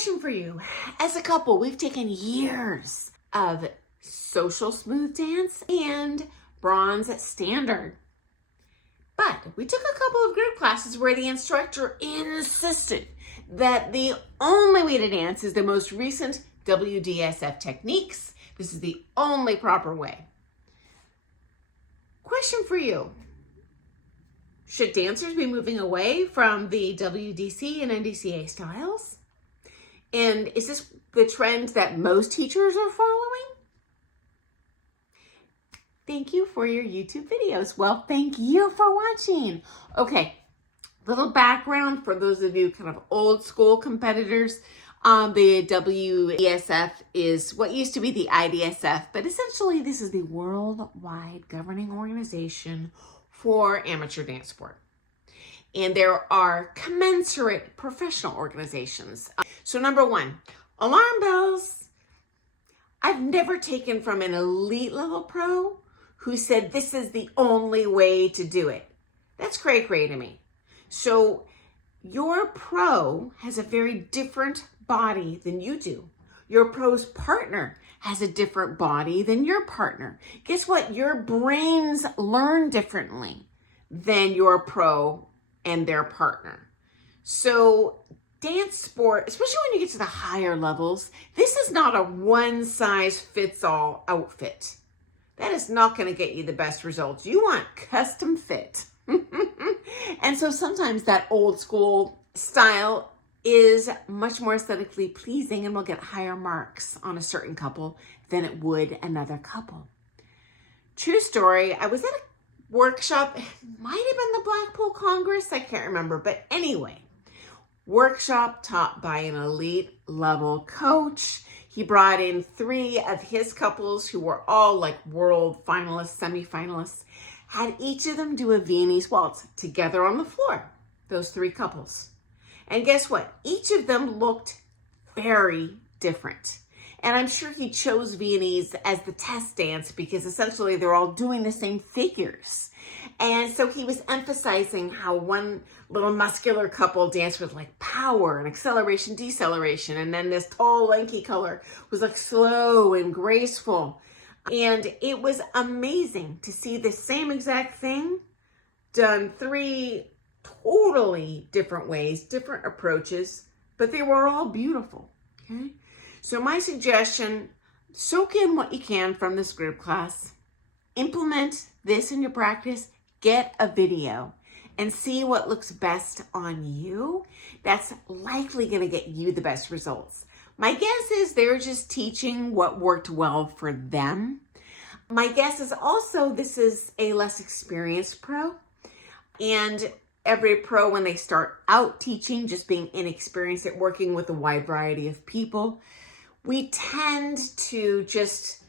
question for you. As a couple, we've taken years of social smooth dance and bronze standard. But we took a couple of group classes where the instructor insisted that the only way to dance is the most recent WDSF techniques. This is the only proper way. Question for you. Should dancers be moving away from the WDC and NDCA styles? And is this the trend that most teachers are following? Thank you for your YouTube videos. Well, thank you for watching. Okay, little background for those of you kind of old school competitors. The WDSF is what used to be the IDSF, but essentially this is the worldwide governing organization for amateur dance sport. And there are commensurate professional organizations. So number one, alarm bells. I've never taken from an elite level pro who said this is the only way to do it. That's cray-cray to me. So your pro has a very different body than you do. Your pro's partner has a different body than your partner. Guess what? Your brains learn differently than your pro and their partner. So dance sport, especially when you get to the higher levels, this is not a one-size-fits-all outfit. That is not going to get you the best results. You want custom fit. And so sometimes that old school style is much more aesthetically pleasing and will get higher marks on a certain couple than it would another couple. True story, I was at a workshop, it might have been the Blackpool Congress, I can't remember, but anyway, workshop taught by an elite level coach. He brought in 3 of his couples who were all like world finalists, semifinalists, had each of them do a Viennese waltz together on the floor, those 3 couples. And guess what? Each of them looked very different. And I'm sure he chose Viennese as the test dance because essentially they're all doing the same figures. And so he was emphasizing how one little muscular couple danced with like power and acceleration, deceleration. And then this tall, lanky color was like slow and graceful. And it was amazing to see the same exact thing done 3 totally different ways, different approaches, but they were all beautiful, okay? So my suggestion, soak in what you can from this group class, implement this in your practice, get a video, and see what looks best on you. That's likely gonna get you the best results. My guess is they're just teaching what worked well for them. My guess is also this is a less experienced pro, and every pro, when they start out teaching, just being inexperienced at working with a wide variety of people, we tend to just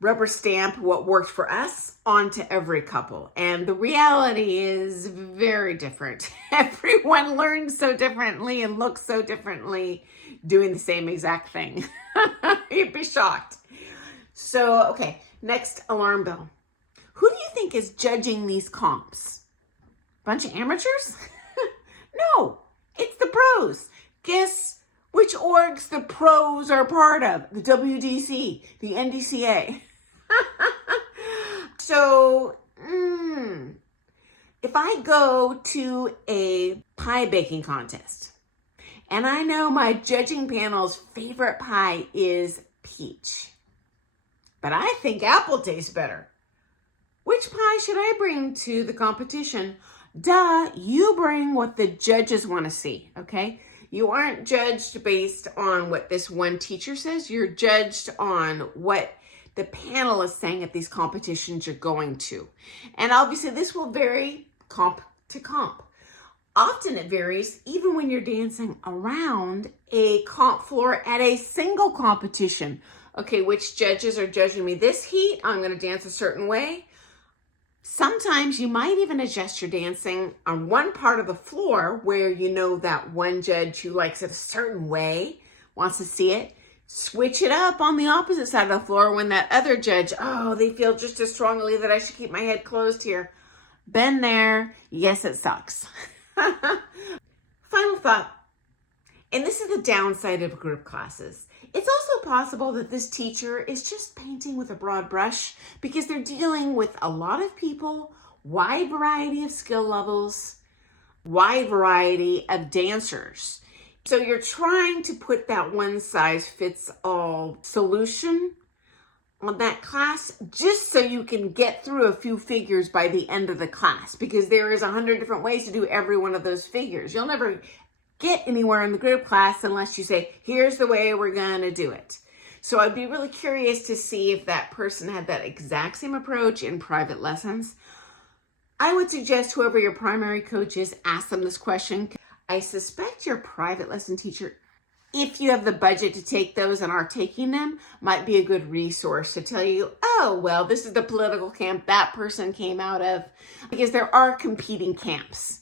rubber stamp what worked for us onto every couple. And the reality is very different. Everyone learns so differently and looks so differently doing the same exact thing. You'd be shocked. So, okay, next, alarm bell. Who do you think is judging these comps? Bunch of amateurs? No, it's the pros. Guess which orgs the pros are part of? The WDC, the NDCA. So, if I go to a pie baking contest and I know my judging panel's favorite pie is peach, but I think apple tastes better, which pie should I bring to the competition? Duh, you bring what the judges want to see, okay? You aren't judged based on what this one teacher says. You're judged on what the panel is saying at these competitions you're going to. And obviously this will vary comp to comp. Often it varies even when you're dancing around a comp floor at a single competition. Okay, which judges are judging me this heat? I'm going to dance a certain way. Sometimes you might even adjust your dancing on one part of the floor where you know that one judge who likes it a certain way, wants to see it. Switch it up on the opposite side of the floor when that other judge, oh, they feel just as strongly that I should keep my head closed here. Been there. Yes, it sucks. Final thought. And this is the downside of group classes. It's also possible that this teacher is just painting with a broad brush because they're dealing with a lot of people, wide variety of skill levels, wide variety of dancers. So you're trying to put that one size fits all solution on that class just so you can get through a few figures by the end of the class, because there is 100 different ways to do every one of those figures. You'll never get anywhere in the group class unless you say, here's the way we're gonna do it. So I'd be really curious to see if that person had that exact same approach in private lessons. I would suggest whoever your primary coach is, ask them this question. I suspect your private lesson teacher, if you have the budget to take those and are taking them, might be a good resource to tell you, oh, well, this is the political camp that person came out of, because there are competing camps,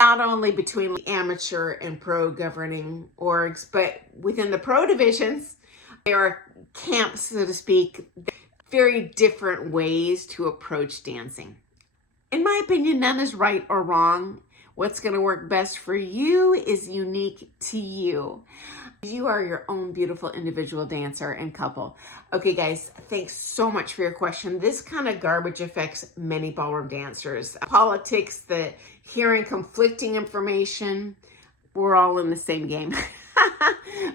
not only between amateur and pro governing orgs, but within the pro divisions, there are camps, so to speak, very different ways to approach dancing. In my opinion, none is right or wrong. What's going to work best for you is unique to you. You are your own beautiful individual dancer and couple. Okay, guys, thanks so much for your question. This kind of garbage affects many ballroom dancers. Politics, the hearing conflicting information, we're all in the same game.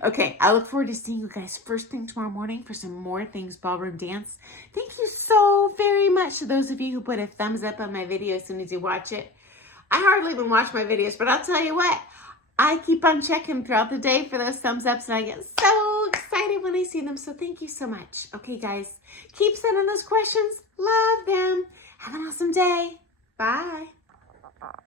Okay, I look forward to seeing you guys first thing tomorrow morning for some more things ballroom dance. Thank you so very much to those of you who put a thumbs up on my video as soon as you watch it. I hardly even watch my videos, but I'll tell you what, I keep on checking throughout the day for those thumbs ups, and I get so excited when I see them. So thank you so much. Okay, guys, keep sending those questions. Love them. Have an awesome day. Bye.